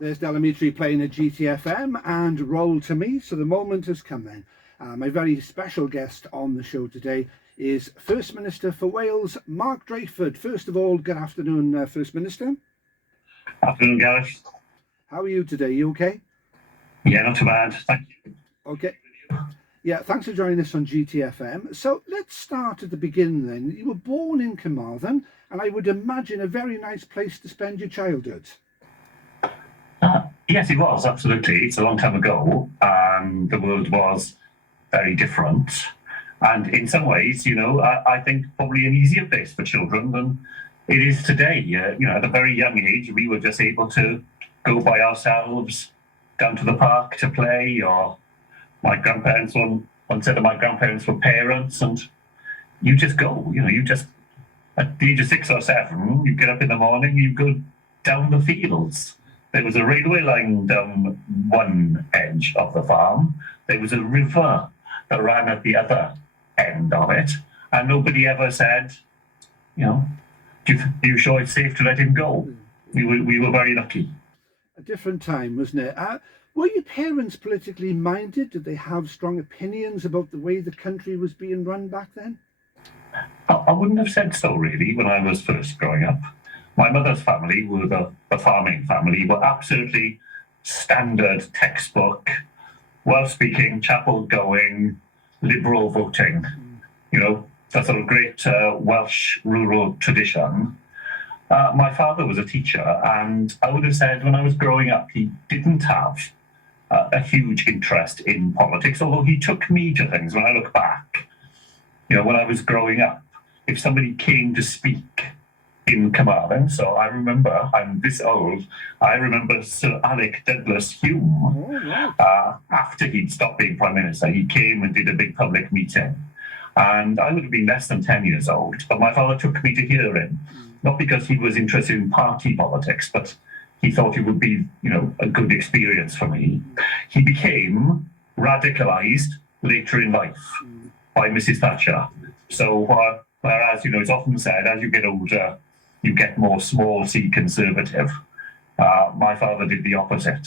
There's Delamitri playing at GTFM and Roll to Me, so the moment has come then. My very special guest on the show today is First Minister for Wales, Mark Drakeford. First of all, good afternoon, First Minister. Afternoon, Gareth. How are you today? You okay? Yeah, not too bad. Thank you. Okay. Yeah, thanks for joining us on GTFM. So let's start at the beginning then. You were born in Carmarthen, and I would imagine a very nice place to spend your childhood. Yes, it was, absolutely. It's a long time ago, and the world was very different. And in some ways, I think probably an easier place for children than it is today. At a very young age, we were just able to go by ourselves down to the park to play, or my grandparents, one set of my grandparents were parents, and you just go, at the age of 6 or 7, you get up in the morning, you go down the fields. There was a railway line down one edge of the farm. There was a river that ran at the other end of it. And nobody ever said, are you sure it's safe to let him go? We were very lucky. A different time, wasn't it? Were your parents politically minded? Did they have strong opinions about the way the country was being run back then? I wouldn't have said so, really, when I was first growing up. My mother's family were the farming family, were absolutely standard textbook, well-speaking, chapel-going, liberal voting. That sort of great Welsh rural tradition. My father was a teacher, and I would have said when I was growing up, he didn't have a huge interest in politics, although he took me to things. When I look back, when I was growing up, if somebody came to speak in Carmarthen, so I remember, I'm this old, I remember Sir Alec Douglas Hume, after he'd stopped being Prime Minister, he came and did a big public meeting. And I would have been less than 10 years old, but my father took me to hear him, not because he was interested in party politics, but he thought it would be, a good experience for me. He became radicalised later in life by Mrs. Thatcher. So whereas, it's often said, as you get older, you get more small C conservative. My father did the opposite.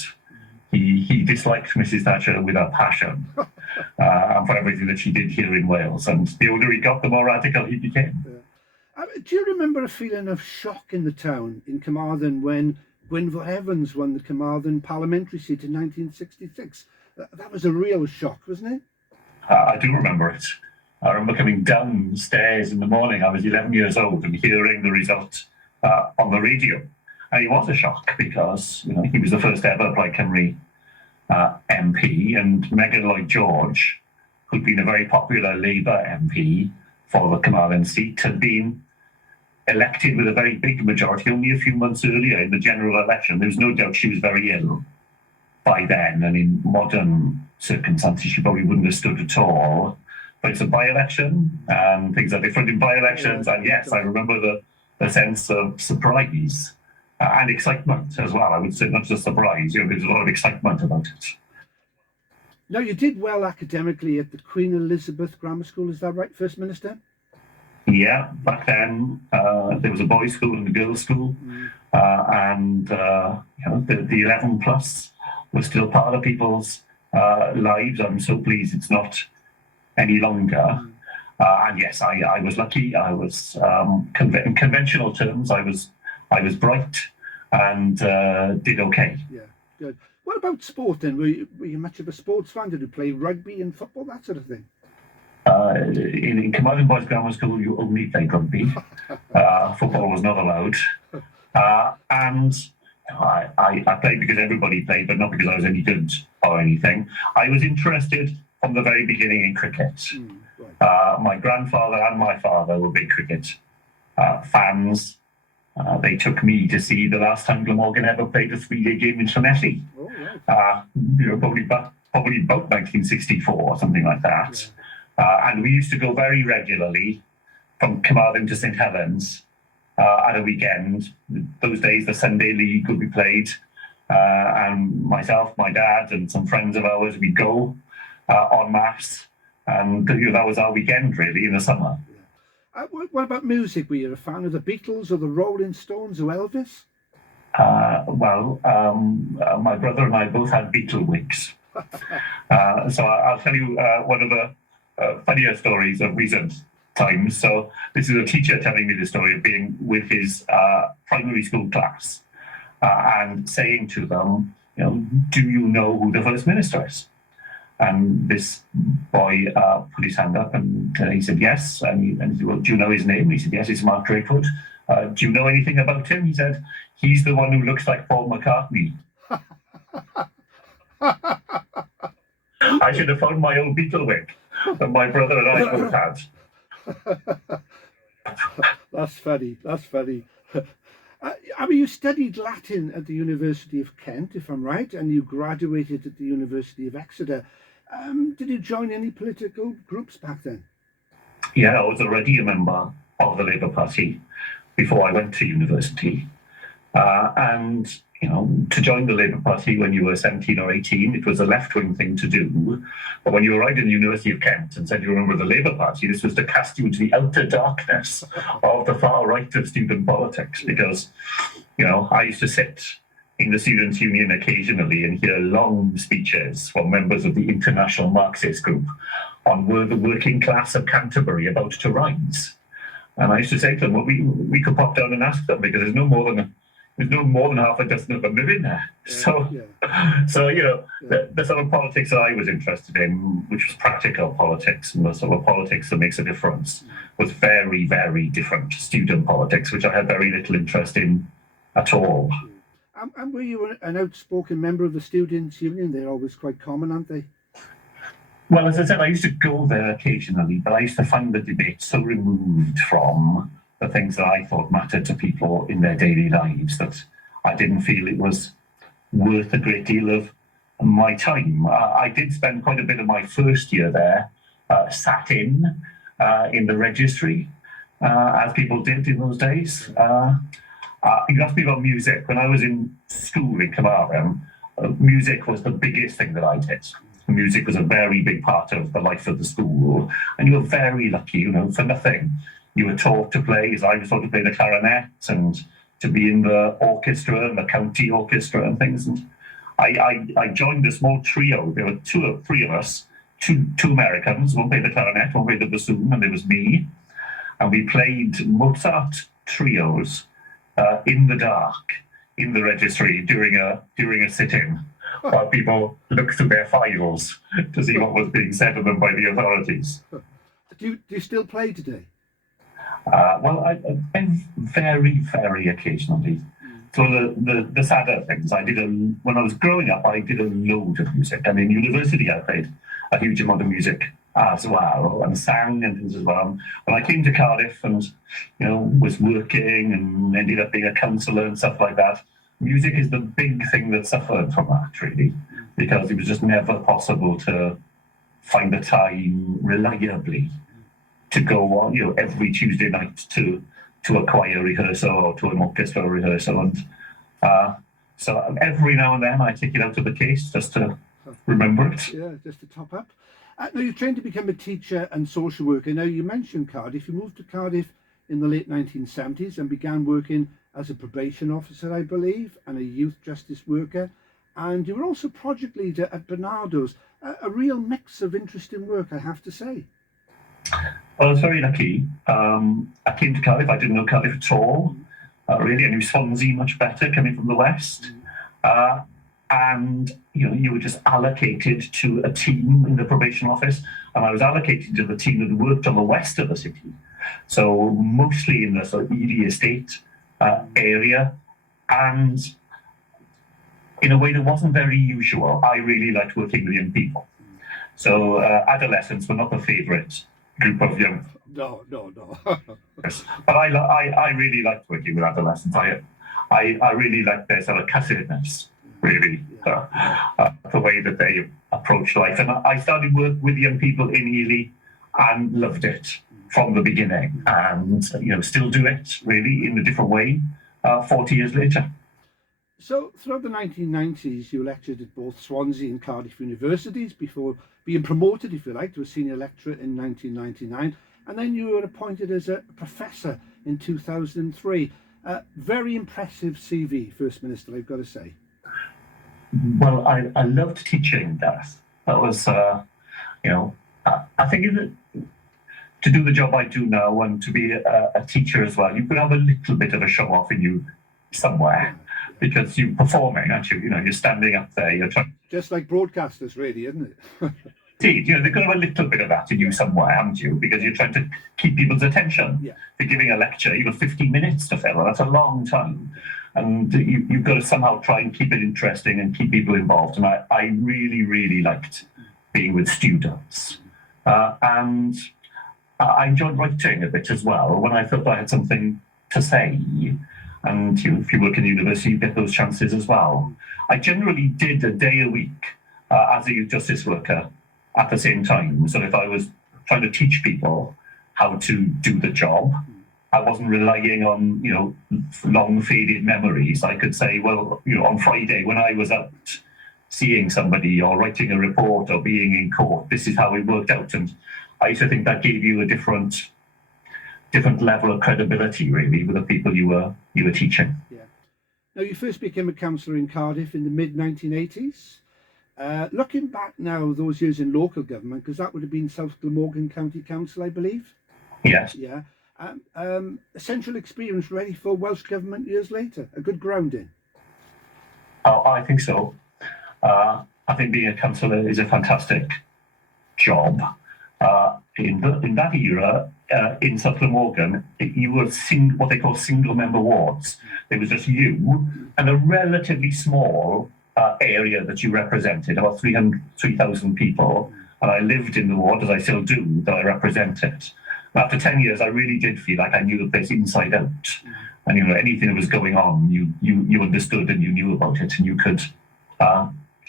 He disliked Mrs. Thatcher with a passion, and for everything that she did here in Wales. And the older he got, the more radical he became. Do you remember a feeling of shock in the town in Carmarthen when Gwynfor Evans won the Carmarthen parliamentary seat in 1966? That was a real shock, wasn't it? I do remember it. I remember coming downstairs in the morning. I was 11 years old and hearing the result on the radio. And it was a shock because he was the first ever Plaid Cymru MP, and Megan Lloyd George, who'd been a very popular Labour MP for the Carmarthen seat, had been elected with a very big majority only a few months earlier in the general election. There was no doubt she was very ill by then, and in modern circumstances she probably wouldn't have stood at all. But it's a by-election, and things are different in by-elections. And yes, I remember the sense of surprise and excitement as well. I would say not just surprise, there's a lot of excitement about it. Now, you did well academically at the Queen Elizabeth Grammar School, is that right, First Minister? Yeah, back then there was a boys' school and a girls' school, and the 11 plus was still part of people's lives. I'm so pleased it's not any longer. And yes, I was lucky. I was in conventional terms, I was bright and did okay. Yeah, good. What about sport then? Were you much of a sports fan? Did you play rugby and football, that sort of thing? In Carmarthen Boys Grammar School, you only played rugby. Football was not allowed. And I played because everybody played, but not because I was any good or anything. I was interested from the very beginning in cricket. My grandfather and my father were big cricket fans. They took me to see the last time Glamorgan ever played a 3-day game in Llanelli. Probably about 1964 or something like that. And we used to go very regularly from Carmarthen to St Helens at a weekend. Those days, the Sunday League would be played. And myself, my dad, and some friends of ours, we'd go en masse. And that was our weekend, really, in the summer. What about music? Were you a fan of the Beatles or the Rolling Stones or Elvis? My brother and I both had beetle wigs. So I'll tell you one of the funnier stories of recent times. So this is a teacher telling me the story of being with his primary school class and saying to them, do you know who the First Minister is? And this boy put his hand up and he said yes. And he said, well, do you know his name? He said, yes, it's Mark Drakeford. Do you know anything about him? He said, he's the one who looks like Paul McCartney. I should have found my own beetle wig that my brother and I both had. That's funny. That's funny. You studied Latin at the University of Kent, if I'm right, and you graduated at the University of Exeter. Did you join any political groups back then? Yeah, I was already a member of the Labour Party before I went to university. And to join the Labour Party when you were 17 or 18, it was a left-wing thing to do. But when you arrived in the University of Kent and said you were a member of the Labour Party, this was to cast you into the outer darkness of the far right of student politics. Because, I used to sit in the Students' Union occasionally and hear long speeches from members of the International Marxist Group on were the working class of Canterbury about to rise. And I used to say to them, well, we could pop down and ask them, because there's no more than half a dozen of them living there. The sort of politics that I was interested in, which was practical politics and the sort of politics that makes a difference, was very, very different to student politics, which I had very little interest in at all. And were you an outspoken member of the Students' Union? They're always quite common, aren't they? Well, as I said, I used to go there occasionally, but I used to find the debate so removed from the things that I thought mattered to people in their daily lives that I didn't feel it was worth a great deal of my time. I did spend quite a bit of my first year there sat in the registry, as people did in those days. You asked me about music. When I was in school in Carmarthen, music was the biggest thing that I did. Music was a very big part of the life of the school, and you were very lucky, for nothing. You were taught to play, as I was taught to play the clarinet and to be in the orchestra and the county orchestra and things. And I joined a small trio. There were two or three of us, two Americans. One played the clarinet, one played the bassoon, and there was me. And we played Mozart trios in the dark in the registry during a sit-in, while people looked through their files to see what was being said of them by the authorities. Do you still play today? I very, very occasionally. So the sadder things, when I was growing up, I did a load of music. And in university, I played a huge amount of music as well, and sang and things as well. When I came to Cardiff and, was working and ended up being a counsellor and stuff like that, music is the big thing that suffered from that, really, because it was just never possible to find the time reliably to go on, every Tuesday night to a choir rehearsal or to an orchestra rehearsal. And so every now and then I take it out of the case just to remember it. Yeah, just to top up. Now, you trained to become a teacher and social worker. Now, you mentioned Cardiff. You moved to Cardiff in the late 1970s and began working as a probation officer, I believe, and a youth justice worker. And you were also project leader at Bernardo's. A real mix of interesting work, I have to say. Well, I was very lucky. I came to Cardiff. I didn't know Cardiff at all. Really, I knew Swansea much better, coming from the west. And you were just allocated to a team in the probation office, and I was allocated to the team that worked on the west of the city. So mostly in the sort of Ely estate area, and in a way that wasn't very usual. I really liked working with young people. So adolescents were not the favourite group of young. No. But I really liked working with adolescents. I really liked their sort of cussedness, really, the way that they approach life. And I started work with young people in Ely and loved it from the beginning, and still do it really in a different way 40 years later. So throughout the 1990s, you lectured at both Swansea and Cardiff universities before being promoted, if you like, to a senior lecturer in 1999. And then you were appointed as a professor in 2003. Very impressive CV, First Minister, I've got to say. Well, I loved teaching, Gareth. That was, I think to do the job I do now and to be a teacher as well, you could have a little bit of a show off in you somewhere because you're performing, aren't you? You know, you're standing up there, you're trying. Just like broadcasters, really, isn't it? Indeed, they've got to have a little bit of that in you somewhere, haven't you? Because you're trying to keep people's attention. Yeah. You're giving a lecture, you've got 15 minutes to fill, that's a long time. And you've got to somehow try and keep it interesting and keep people involved. And I really, really liked being with students. And I enjoyed writing a bit as well when I felt I had something to say. And if you work in the university, you get those chances as well. I generally did a day a week as a youth justice worker at the same time. So if I was trying to teach people how to do the job, I wasn't relying on, long faded memories. I could say, well, on Friday when I was out seeing somebody or writing a report or being in court, this is how it worked out. And I used to think that gave you a different level of credibility, really, with the people you were teaching. Yeah. Now, you first became a councillor in Cardiff in the mid-1980s. Looking back now, those years in local government, because that would have been South Glamorgan County Council, I believe. Yes. Yeah. Essential experience ready for Welsh Government years later. A good grounding. Oh, I think so. I think being a councillor is a fantastic job. In that era, in South Glamorgan, you were what they call single-member wards. It was just you and a relatively small area that you represented, about 3,000 people. And I lived in the ward, as I still do, that I represented. After 10 years, I really did feel like I knew the place inside out. And anything that was going on, you understood and you knew about it, and you could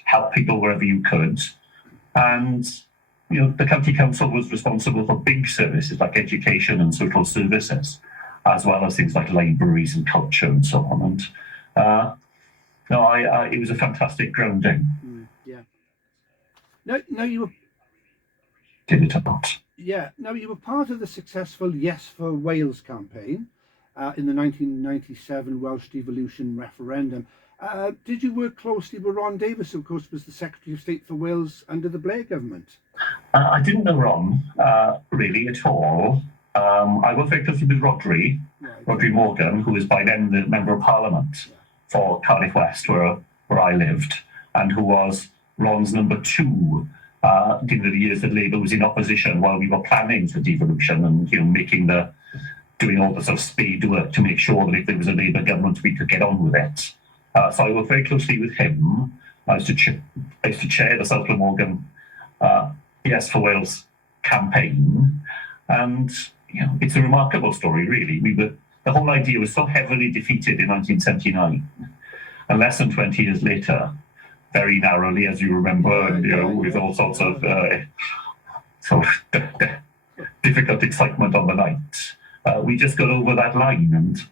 help people wherever you could. And the county council was responsible for big services like education and social services, as well as things like libraries and culture and so on. And it was a fantastic grounding. Yeah. Now you were. Did it or not? Yeah. Now you were part of the successful Yes for Wales campaign in the 1997 Welsh devolution referendum. Did you work closely with Ron Davies, who of course was the Secretary of State for Wales under the Blair government? I didn't know Ron really at all. I worked very closely with Rhodri Morgan, who was by then the Member of Parliament for Cardiff West, where I lived, and who was Ron's number 2 during the years that Labour was in opposition while we were planning for devolution and doing all the sort of spade work to make sure that if there was a Labour government, we could get on with it. So I worked very closely with him. I used to chair the South Glamorgan Yes for Wales campaign, and it's a remarkable story, really. The whole idea was so heavily defeated in 1979, and less than 20 years later, very narrowly, as you remember, with all sorts of difficult excitement on the night, we just got over that line, and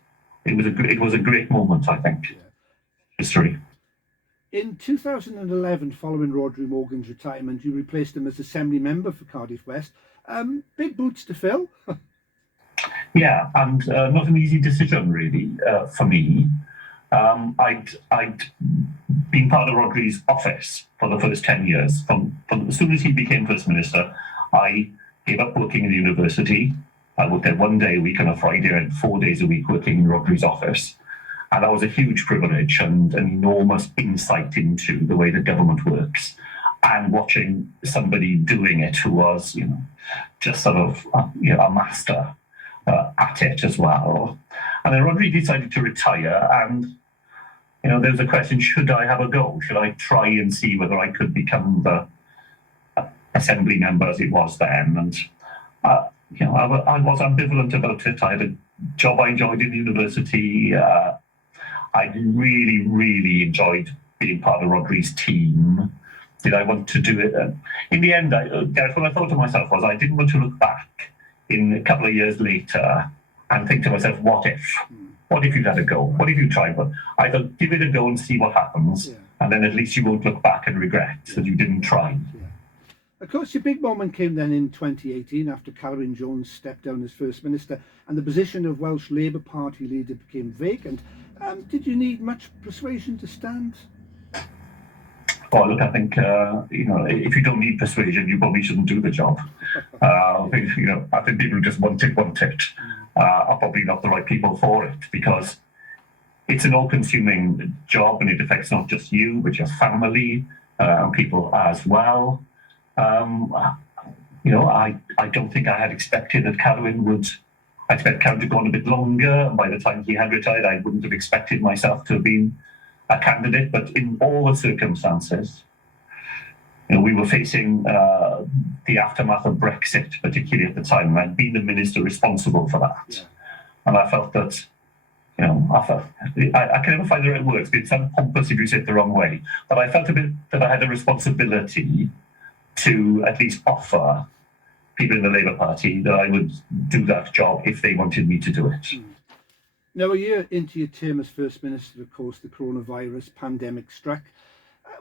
it was a great moment, I think. Yeah. History. In 2011, following Rhodri Morgan's retirement, you replaced him as Assembly Member for Cardiff West. Big boots to fill. Yeah, and not an easy decision, really, for me. I'd been part of Rhodri's office for the first 10 years. From as soon as he became First Minister, I gave up working in the university. I worked there 1 day a week on a Friday and 4 days a week working in Rhodri's office. And that was a huge privilege and an enormous insight into the way the government works. And watching somebody doing it who was, just sort of, a master at it as well. And then Rhodri decided to retire, and there was a question: should I have a go? Should I try and see whether I could become the Assembly member as it was then? And I was ambivalent about it. I had a job I enjoyed in university. I really, really enjoyed being part of Rhodri's team. Did I want to do it? In the end, Gareth, what I thought to myself was I didn't want to look back in a couple of years later and think to myself, what if? What if you'd had a go? What if you tried? But I thought, give it a go and see what happens, and then at least you won't look back and regret that you didn't try. Yeah. Of course, your big moment came then in 2018 after Carwyn Jones stepped down as First Minister and the position of Welsh Labour Party leader became vacant. Did you need much persuasion to stand? Oh, look, I think, if you don't need persuasion, you probably shouldn't do the job. I think people who just want it, are probably not the right people for it, because it's an all-consuming job and it affects not just you, but your family and people as well. I don't think I had expected that Carwyn would. I expect Carwyn to go on a bit longer. And by the time he had retired, I wouldn't have expected myself to have been a candidate. But in all the circumstances, we were facing the aftermath of Brexit, particularly at the time, and I'd been the minister responsible for that. Yeah. And I felt that, I can never find the right words, but it sounds pompous if you say it the wrong way. But I felt a bit that I had a responsibility to at least offer people in the Labour Party that I would do that job if they wanted me to do it. Now, a year into your term as First Minister, of course, the coronavirus pandemic struck.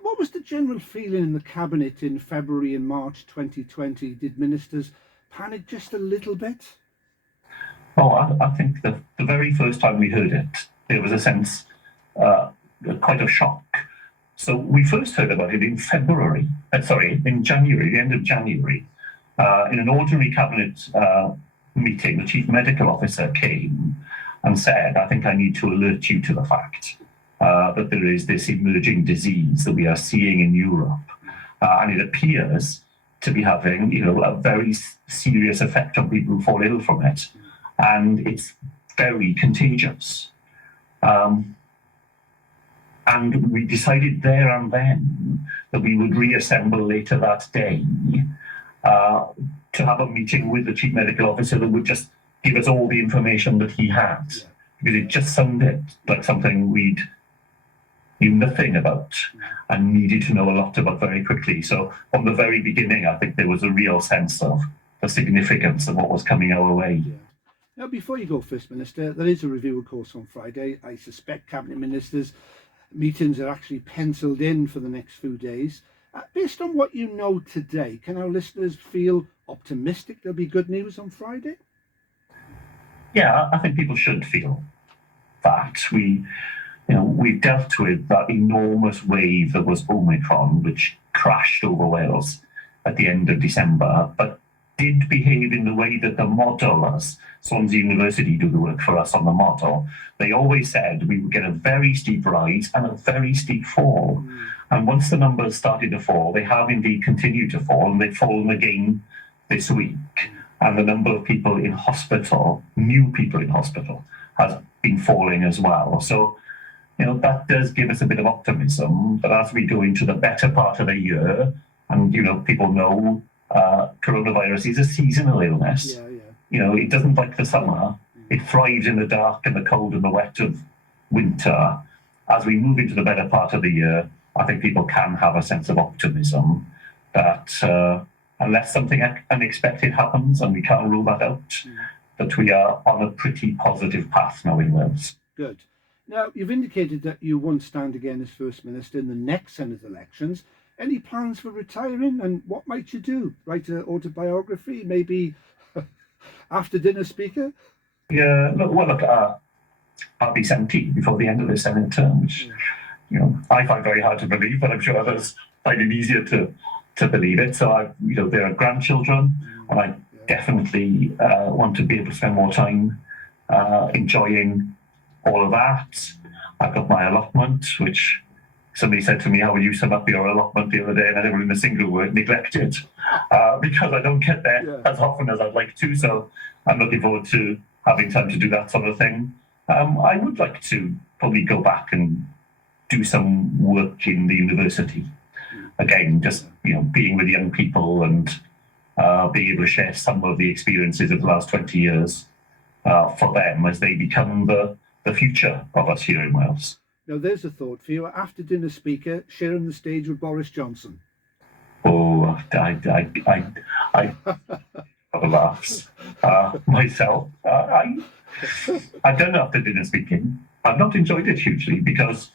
What was the general feeling in the Cabinet in February and March 2020? Did ministers panic just a little bit? Oh, I think the very first time we heard it, there was a sense, quite of shock. So we first heard about it in in January, the end of January. In an ordinary Cabinet meeting, the Chief Medical Officer came and said, I think I need to alert you to the fact that there is this emerging disease that we are seeing in Europe. And it appears to be having, a very serious effect on people who fall ill from it. And it's very contagious. And we decided there and then that we would reassemble later that day to have a meeting with the Chief Medical Officer that would just give us all the information that he had. Yeah. Because it just sounded like something we'd knew nothing about and needed to know a lot about very quickly. So from the very beginning, I think there was a real sense of the significance of what was coming our way. Yeah. Now, before you go, First Minister, there is a review, of course, on Friday. I suspect Cabinet Ministers' meetings are actually penciled in for the next few days. Based on what you know today, can our listeners feel optimistic there'll be good news on Friday? Yeah, I think people should feel that. We've dealt with that enormous wave that was Omicron, which crashed over Wales at the end of December, but did behave in the way that the modelers, Swansea University do the work for us on the model. They always said we would get a very steep rise and a very steep fall. And once the numbers started to fall, they have indeed continued to fall, and they've fallen again this week. And the number of people in hospital, new people in hospital, has been falling as well. So, that does give us a bit of optimism that as we go into the better part of the year, and, people know coronavirus is a seasonal illness. Yeah. It doesn't like the summer. It thrives in the dark and the cold and the wet of winter. As we move into the better part of the year, I think people can have a sense of optimism that unless something unexpected happens, and we can't rule that out, that we are on a pretty positive path now in Wales. Good. Now, you've indicated that you won't stand again as First Minister in the next Senate elections. Any plans for retiring, and what might you do? Write an autobiography, maybe after dinner speaker? Yeah, look, I'll be 70 before the end of the Senate term, which I find very hard to believe, but I'm sure others find it easier to believe it. So there are grandchildren, and I definitely want to be able to spend more time enjoying all of that. I've got my allotment, which somebody said to me, how will you sum up your allotment the other day? And I never in a single word, neglected, because I don't get there as often as I'd like to. So I'm looking forward to having time to do that sort of thing. I would like to probably go back and do some work in the university. Again, just being with young people and being able to share some of the experiences of the last 20 years for them as they become the future of us here in Wales. Now, there's a thought for you. After dinner speaker, sharing the stage with Boris Johnson. Oh, I have a laughs myself. I've done after dinner speaking. I've not enjoyed it hugely because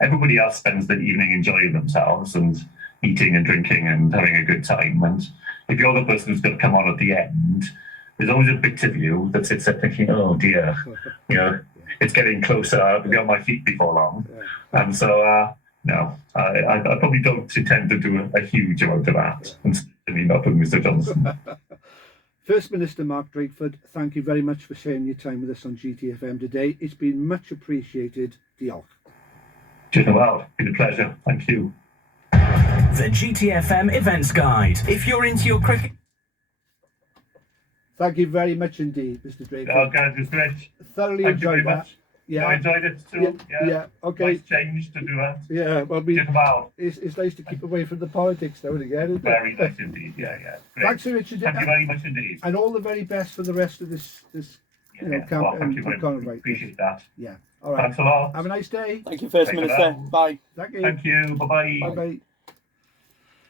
everybody else spends the evening enjoying themselves, and eating and drinking and having a good time. And if you're the person who's going to come on at the end, there's always a bit of you that sits there thinking, oh dear, it's getting closer. I'll be on my feet before long. And so, no, I probably don't intend to do a huge amount of that, and certainly not with Mr. Johnson. First Minister Mark Drakeford, thank you very much for sharing your time with us on GTFM today. It's been much appreciated. Diolch. Well, it's been a pleasure. Thank you. The GTFM Events Guide. If you're into your cricket... Thank you very much indeed, Mr. Drakeford. Oh, Gareth, it was great. Thoroughly Thank you very enjoyed that. much. Yeah, I enjoyed it too. Yeah. Okay. Nice change to do that. Yeah. Well, it's nice to keep away from the politics now and again, isn't it? Very nice indeed. Yeah. Great. Thanks so much. Thank you very much indeed. And all the very best for the rest of this Well, thank you very much. Appreciate that. Yeah. All right. Thanks a lot. Have a nice day. Thank you, First Minister. Bye. Thank you. Thank you. Bye-bye. Bye-bye.